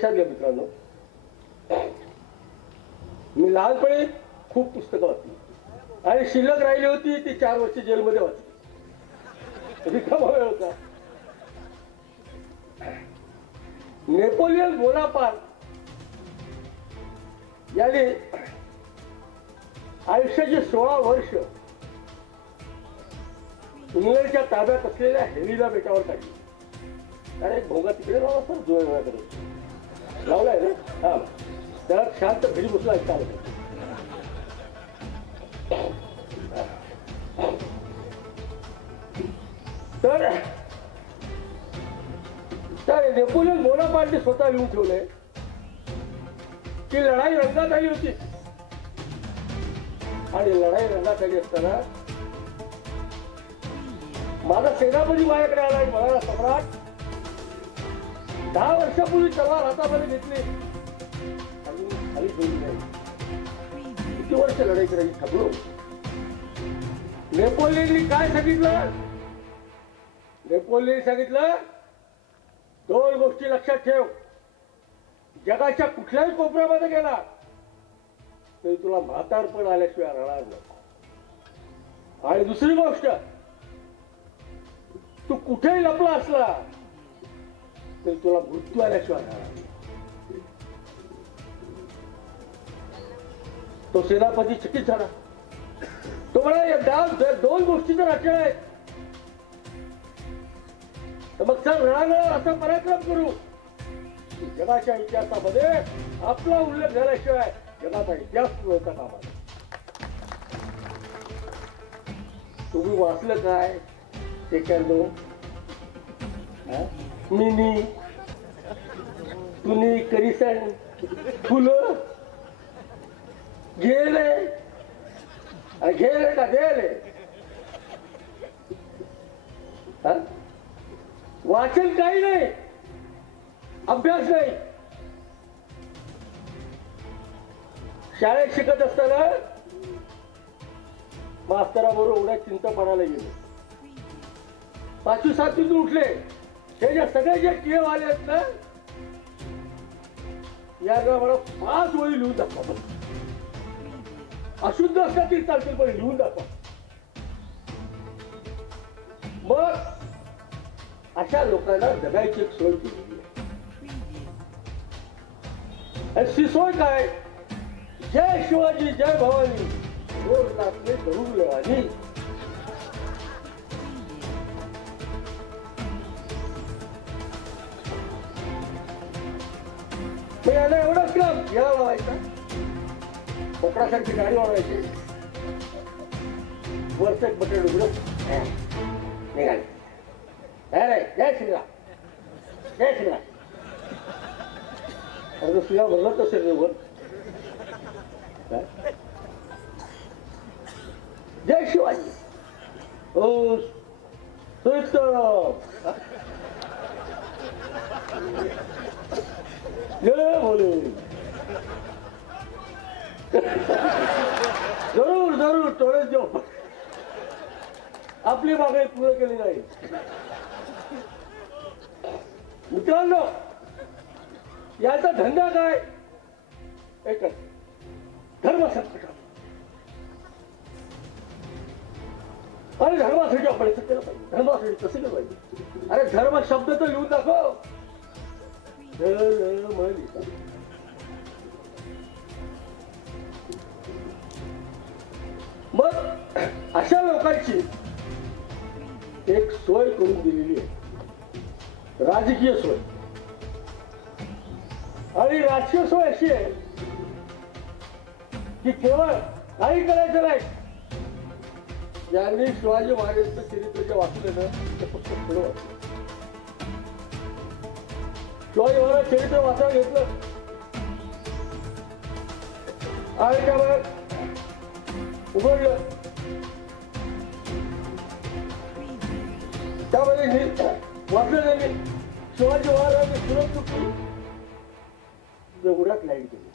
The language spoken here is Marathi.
लक्षात घ्या मित्रांनो, मी लहानपणी खूप पुस्तकं वाचली आणि शिल्लक राहिली होती ती 4 वर्ष जेलमध्ये वाचली. रिकामा वेळ होता. नेपोलियन बोनापार्ट याने आयुष्याची 16 वर्ष इंग्लंडच्या ताब्यात असलेल्या हेलिना बेटावर काढली. अरे एक भोंगा तिकडे लावला सर, जुळ्याकडे लावलाय रे. हा, त्याला शांत घरी बसला ऐकता आलं. तर नेपोलियन बोनापार्टने स्वतः लिहून ठेवलंय की लढाई रंगात आली होती आणि लढाई रंगात आली असताना माझा सेनापती माझ्याकडे आला आणि म्हणाला, सम्राट 10 वर्षापूर्वी तलवार हातामध्ये घेतली आणि खाली ठेवली नाही. किती वर्ष लढाई करायची थांबलो. नेपोलियननी काय सांगितलं? नेपोलियन सांगितलं 2 गोष्टी लक्षात ठेव. जगाच्या कुठल्याही कोपऱ्यामध्ये गेला तरी तुला म्हातारपण आल्याशिवाय राहणार नाही. आणि दुसरी गोष्ट, तू कुठेही लपला असला तरी तुला मृत्यू आल्याशिवाय राहणार नाही. तो सेनापती चकित झाला. तो म्हणा, या 2 गोष्टी जर अचळ आहेत तर मग चल रणगार असा पराक्रम करू. जगाच्या इतिहासामध्ये आपला उल्लेख झाल्याशिवाय जगाचा इतिहास नव्हता कामा. तुम्ही वाचलं काय? सेकंदो मिनी तुनी करिसन फुलं गेले गेले का गेले. वाचन काही नाही, अभ्यास नाही. शाळेत शिकत असताना मास्तराबरोबर एवढ्या चिंता पडायला गेलो. 5वी 7वीतून उठले. हे जे सगळे जे टीए वाले आहेत ना, याला मला 5 वळी लिहून दाखवा. अशुद्ध असतात तरी चालतील पण लिहून दाखवा. मग अशा लोकांना जगायची एक सोय केली. अशी सोय काय? जय शिवाजी जय भवानी गोर नाचले धरून लेवानी. याला एवढंच काम याला लावायचं. कोकणासारखी गाडी वाढवायची, वरच एक बटन उघडून निघाले. जय श्रीराम जय श्रीराम. अरे श्रीराम भरलं असेल रे वर. जय शिवाजी. हो जय बोले. जरूर जरूर थोडे जो आपली मागणी पूर्ण केली जाईल. मित्रांनो, याचा धंदा काय? एकच, धर्म संकट. अरे धर्मासाठी आपण असं केलं पाहिजे, धर्मासाठी कसं केलं पाहिजे. अरे धर्म शब्द तर लिहून दाखव. मग अशा लोकांची एक सोय करून दिलेली आहे, राजकीय सोय. आणि राजकीय सोय अशी आहे की केवळ काही करायचं नाही. ज्यांनी शिवाजी महाराजांचं चरित्र जे वाचलं ना ते फक्त पुढं वाचलं. शिवाजी महाराज चरित्र वाचायला घेतलं आणि त्यावर उघडलं. त्यामध्ये वाचलं त्यांनी शिवाजी महाराजांनी सुरक्षित एवढ्यात लाईट गेली.